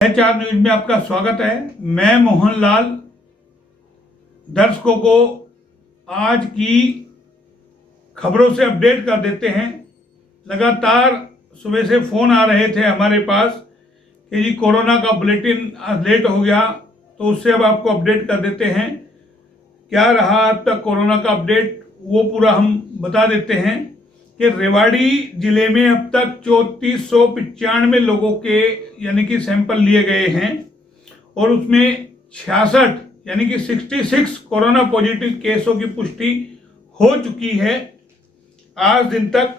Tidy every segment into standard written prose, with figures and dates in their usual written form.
चार न्यूज में आपका स्वागत है। मैं मोहनलाल। दर्शकों को आज की खबरों से अपडेट कर देते हैं। लगातार सुबह से फोन आ रहे थे हमारे पास कि जी कोरोना का बुलेटिन लेट हो गया, तो उससे अब आपको अपडेट कर देते हैं। क्या रहा अब तक कोरोना का अपडेट, वो पूरा हम बता देते हैं कि रेवाड़ी जिले में अब तक 3495 लोगों के यानी कि सैंपल लिए गए हैं और उसमें 66 यानी कि 66 कोरोना पॉजिटिव केसों की पुष्टि हो चुकी है आज दिन तक।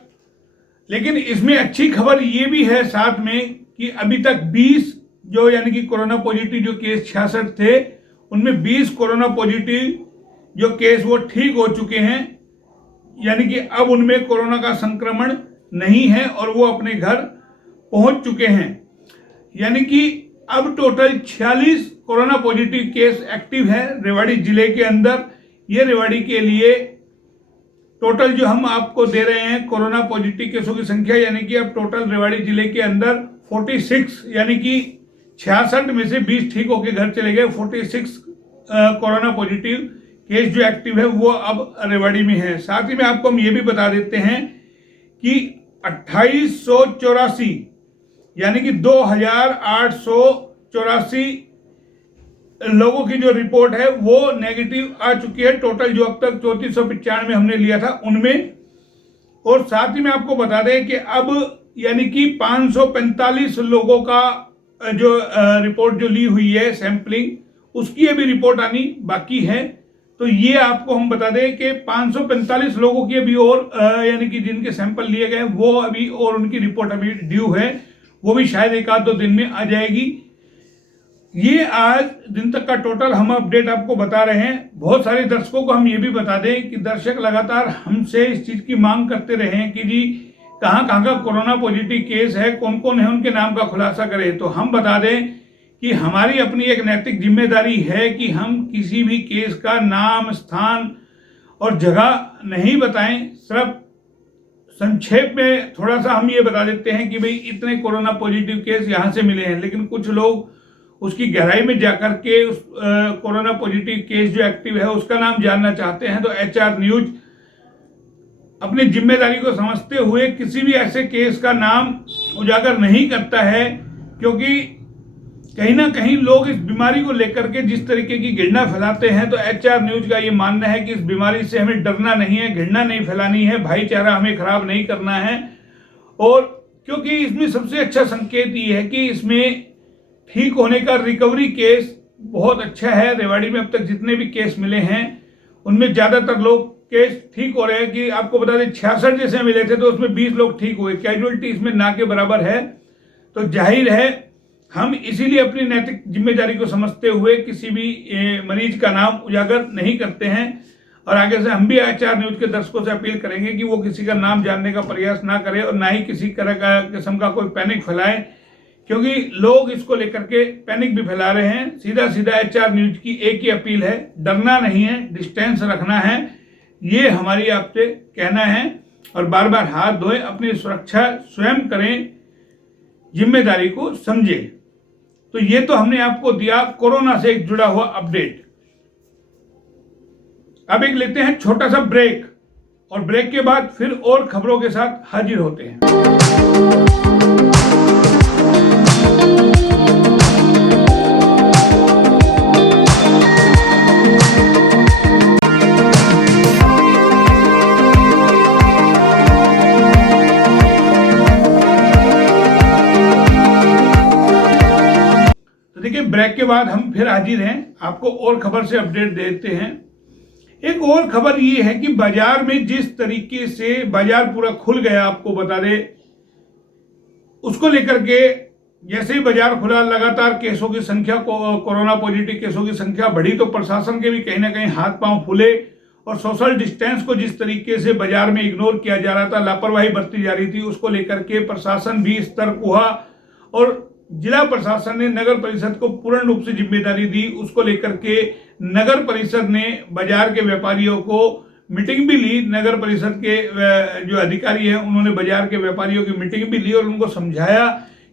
लेकिन इसमें अच्छी खबर ये भी है साथ में कि अभी तक 20 जो यानी कि कोरोना पॉजिटिव जो केस 66 थे, उनमें 20 कोरोना पॉजिटिव जो केस वो ठीक हो चुके हैं, यानी कि अब उनमें कोरोना का संक्रमण नहीं है और वो अपने घर पहुंच चुके हैं। यानी कि अब total 46 corona positive case active है रेवाड़ी जिले के अंदर। ये रेवाड़ी के लिए टोटल जो हम आपको दे रहे हैं कोरोना पॉजिटिव केसों की संख्या, यानी कि अब टोटल रेवाड़ी जिले के अंदर 46 यानी कि 66 में से 20 ठीक होकर घर चले गए। 46 कोरोना पॉजिटिव केस जो एक्टिव है वो अब रेवाड़ी में है। साथ ही में आपको हम ये भी बता देते हैं कि 2884 यानी कि 2884 लोगों की जो रिपोर्ट है वो नेगेटिव आ चुकी है। टोटल जो अब तक 3495 हमने लिया था उनमें। और साथ ही में आपको बता दें कि अब यानी कि 545 लोगों का जो रिपोर्ट जो ली हुई है सैंपलिंग, उसकी अभी रिपोर्ट आनी बाकी है। तो ये आपको हम बता दें कि 545 लोगों की अभी और यानी कि जिनके सैंपल लिए गए वो अभी और उनकी रिपोर्ट अभी ड्यू है, वो भी शायद एक आध दो दिन में आ जाएगी। ये आज दिन तक का टोटल हम अपडेट आपको बता रहे हैं। बहुत सारे दर्शकों को हम ये भी बता दें कि दर्शक लगातार हमसे इस चीज की मांग करते रहे हैं कि जी कहाँ कहाँ का कोरोना पॉजिटिव केस है, कौन कौन है, उनके नाम का खुलासा करें। तो हम बता दें कि हमारी अपनी एक नैतिक जिम्मेदारी है कि हम किसी भी केस का नाम, स्थान और जगह नहीं बताएं। सिर्फ संक्षेप में थोड़ा सा हम ये बता देते हैं कि भाई इतने कोरोना पॉजिटिव केस यहाँ से मिले हैं। लेकिन कुछ लोग उसकी गहराई में जाकर के उस कोरोना पॉजिटिव केस जो एक्टिव है उसका नाम जानना चाहते हैं। तो एचआर न्यूज अपनी जिम्मेदारी को समझते हुए किसी भी ऐसे केस का नाम उजागर नहीं करता है, क्योंकि कहीं ना कहीं लोग इस बीमारी को लेकर के जिस तरीके की घृणा फैलाते हैं। तो एचआर न्यूज का ये मानना है कि इस बीमारी से हमें डरना नहीं है, घृणा नहीं फैलानी है, भाईचारा हमें खराब नहीं करना है। और क्योंकि इसमें सबसे अच्छा संकेत ये है कि इसमें ठीक होने का रिकवरी केस बहुत अच्छा है। रेवाड़ी में अब तक जितने भी केस मिले हैं उनमें ज्यादातर लोग केस ठीक हो रहे हैं। कि आपको बता दें 66 जैसे मिले थे तो उसमें 20 लोग ठीक हुए। कैजुअलिटी इसमें ना के बराबर है। तो जाहिर है हम इसीलिए अपनी नैतिक जिम्मेदारी को समझते हुए किसी भी मरीज का नाम उजागर नहीं करते हैं। और आगे से हम भी एचआर न्यूज के दर्शकों से अपील करेंगे कि वो किसी का नाम जानने का प्रयास ना करें और ना ही किसी तरह का किस्म का कोई पैनिक फैलाए, क्योंकि लोग इसको लेकर के पैनिक भी फैला रहे हैं। सीधा सीधा एचआर न्यूज की एक ही अपील है, डरना नहीं है, डिस्टेंस रखना है, ये हमारी आपसे कहना है। और बार बार हाथ धोएं, अपनी सुरक्षा स्वयं करें, जिम्मेदारी को समझें। तो ये तो हमने आपको दिया कोरोना से एक जुड़ा हुआ अपडेट। अब एक लेते हैं छोटा सा ब्रेक और ब्रेक के बाद फिर और खबरों के साथ हाजिर होते हैं। देखिए ब्रेक के बाद हम फिर हाजिर हैं, आपको और खबर से अपडेट देते हैं। एक और खबर ये है कि बाजार में जिस तरीके से बाजार पूरा खुल गया, आपको बता दें, उसको लेकर के जैसे ही बाजार खुला लगातार केसों की संख्या, कोरोना पॉजिटिव केसों की संख्या बढ़ी। तो प्रशासन के भी कहीं ना कहीं हाथ पांव फूले और सोशल डिस्टेंस को जिस तरीके से बाजार में इग्नोर किया जा रहा था, लापरवाही बरती जा रही थी, उसको लेकर के प्रशासन भी सतर्क हुआ और जिला प्रशासन ने नगर परिषद को पूर्ण रूप से जिम्मेदारी दी। उसको लेकर के नगर परिषद ने बाजार के व्यापारियों को मीटिंग भी ली। नगर परिषद के जो अधिकारी हैं उन्होंने बाजार के व्यापारियों की मीटिंग भी ली और उनको समझाया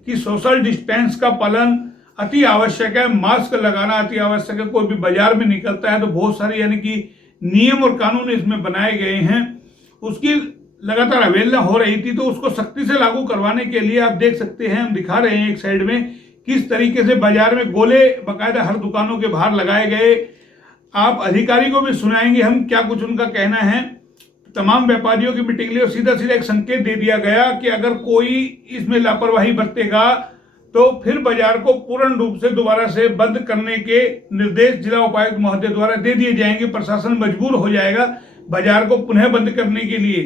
कि सोशल डिस्टेंस का पालन अति आवश्यक है, मास्क लगाना अति आवश्यक है। कोई भी बाजार में निकलता है तो बहुत सारे यानी कि नियम और कानून इसमें बनाए गए हैं, उसकी लगातार अवहेलना हो रही थी, तो उसको सख्ती से लागू करवाने के लिए आप देख सकते हैं, हम दिखा रहे हैं एक साइड में किस तरीके से बाजार में गोले बाकायदा हर दुकानों के बाहर लगाए गए। आप अधिकारी को भी सुनाएंगे हम क्या कुछ उनका कहना है। तमाम व्यापारियों की मीटिंग ली और सीधा सीधा एक संकेत दे दिया गया कि अगर कोई इसमें लापरवाही बरतेगा तो फिर बाजार को पूर्ण रूप से दोबारा से बंद करने के निर्देश जिला उपायुक्त महोदय द्वारा दे दिए जाएंगे। प्रशासन मजबूर हो जाएगा बाजार को पुनः बंद करने के लिए।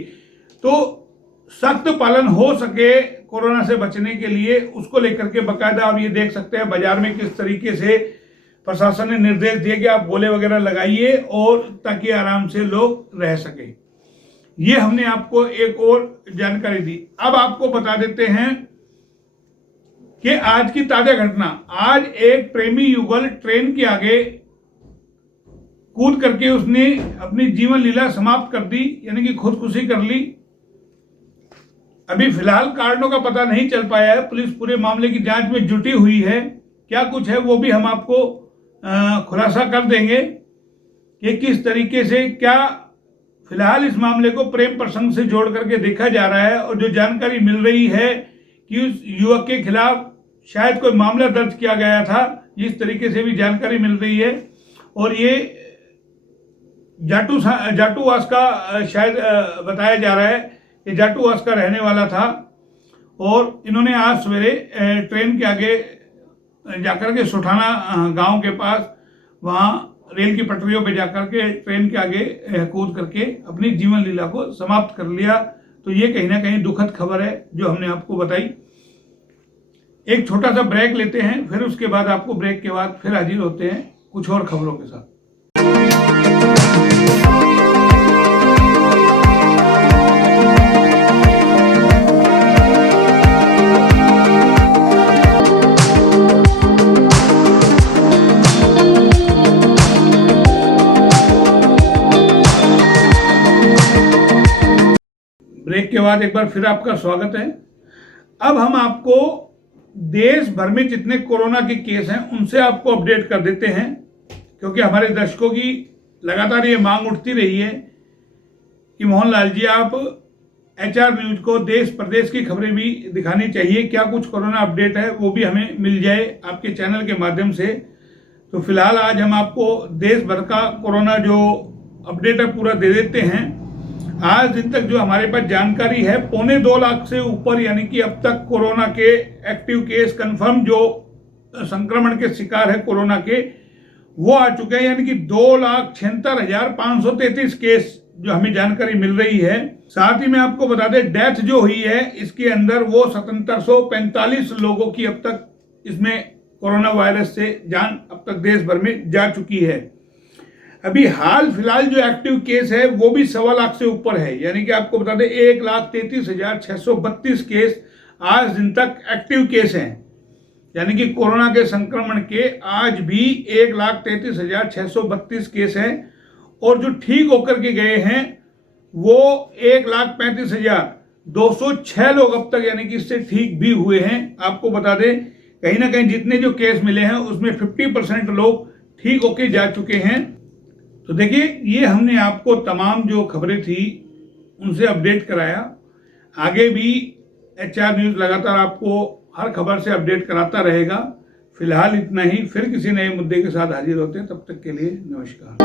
तो सख्त पालन हो सके कोरोना से बचने के लिए, उसको लेकर के बाकायदा आप ये देख सकते हैं बाजार में किस तरीके से प्रशासन ने निर्देश दिए कि आप गोले वगैरह लगाइए और ताकि आराम से लोग रह सके। ये हमने आपको एक और जानकारी दी। अब आपको बता देते हैं कि आज की ताजा घटना। आज एक प्रेमी युगल ट्रेन के आगे कूद करके उसने अपनी जीवन लीला समाप्त कर दी, यानी कि खुदकुशी कर ली। अभी फिलहाल कारणों का पता नहीं चल पाया है, पुलिस पूरे मामले की जांच में जुटी हुई है। क्या कुछ है वो भी हम आपको खुलासा कर देंगे कि किस तरीके से क्या फिलहाल इस मामले को प्रेम प्रसंग से जोड़ करके देखा जा रहा है। और जो जानकारी मिल रही है कि उस युवक के खिलाफ शायद कोई मामला दर्ज किया गया था, जिस तरीके से भी जानकारी मिल रही है। और ये जाटूवास का शायद बताया जा रहा है कि जाटूवास का रहने वाला था और इन्होंने आज सवेरे ट्रेन के आगे जाकर के सुठाना गांव के पास वहां रेल की पटरियों पे जाकर के ट्रेन के आगे कूद करके अपनी जीवन लीला को समाप्त कर लिया। तो ये कहीं ना कहीं दुखद खबर है जो हमने आपको बताई। एक छोटा सा ब्रेक लेते हैं, फिर उसके बाद आपको ब्रेक के बाद फिर हाजिर होते हैं कुछ और खबरों के साथ। ब्रेक के बाद एक बार फिर आपका स्वागत है। अब हम आपको देश भर में जितने कोरोना के केस हैं उनसे आपको अपडेट कर देते हैं, क्योंकि हमारे दर्शकों की लगातार ये मांग उठती रही है कि मोहनलाल जी आप HR न्यूज को देश प्रदेश की खबरें भी दिखानी चाहिए, क्या कुछ कोरोना अपडेट है वो भी हमें मिल जाए आपके चैनल के माध्यम से। तो फिलहाल आज हम आपको देश भर का कोरोना जो अपडेट है पूरा दे देते हैं। आज दिन तक जो हमारे पास जानकारी है 2.25 लाख से ऊपर, यानी कि अब तक कोरोना के एक्टिव केस कंफर्म जो संक्रमण के शिकार है कोरोना के वो आ चुके हैं, यानी कि 2,76,533 केस जो हमें जानकारी मिल रही है। साथ ही मैं आपको बता दें डेथ जो हुई है इसके अंदर वो 7745 लोगों की अब तक इसमें कोरोना वायरस से जान अब तक देश भर में जा चुकी है। अभी हाल फिलहाल जो एक्टिव केस है वो भी 1.25 लाख से ऊपर है, यानी कि आपको बता दें 1,33,632 केस आज दिन तक एक्टिव केस हैं, यानी कि कोरोना के संक्रमण के आज भी 1,33,632 केस हैं। और जो ठीक होकर के गए हैं वो 1,35,206 लोग अब तक, यानी कि इससे ठीक भी हुए हैं। आपको बता दें कहीं ना कहीं जितने जो केस मिले हैं उसमें 50% लोग ठीक होके जा चुके हैं। तो देखिए ये हमने आपको तमाम जो खबरें थी उनसे अपडेट कराया। आगे भी HR न्यूज लगातार आपको हर खबर से अपडेट कराता रहेगा। फिलहाल इतना ही, फिर किसी नए मुद्दे के साथ हाजिर होते हैं, तब तक के लिए नमस्कार।